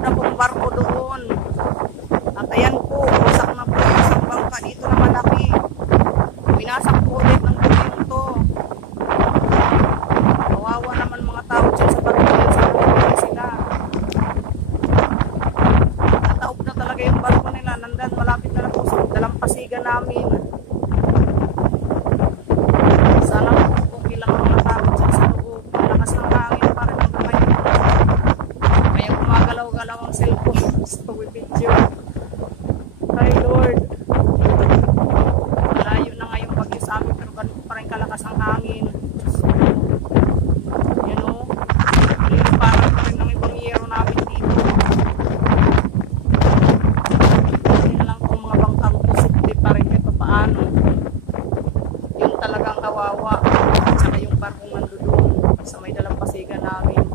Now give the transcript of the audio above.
na pong barko doon. At ayan po, wasak na po yung isang bangka dito na malaki. Winasak po ulit ng bugyong to. Kawawa naman mga tao dyan sa barko yan, sa buhay sila. Nataob na talaga yung barko nila. Nandan, malapit na po sa dalampasigan namin. Sana okay lang ang mga tao dyan sa loob. Lakas ng hangin para ng kamay. Kaya gumagalaw-galaw ang cellphone sa video. Hi Lord. Malayo na nga yung bagyo sa amin pero ganun pa rin kalakas ang hangin. Yan o. Parang pa rin ng ibang yero namin dito. Yan lang kung mga bangkang positive pa rin ito paano. Yung talagang kawawa. At saka yung barkong nandoon sa may dalampasigan namin.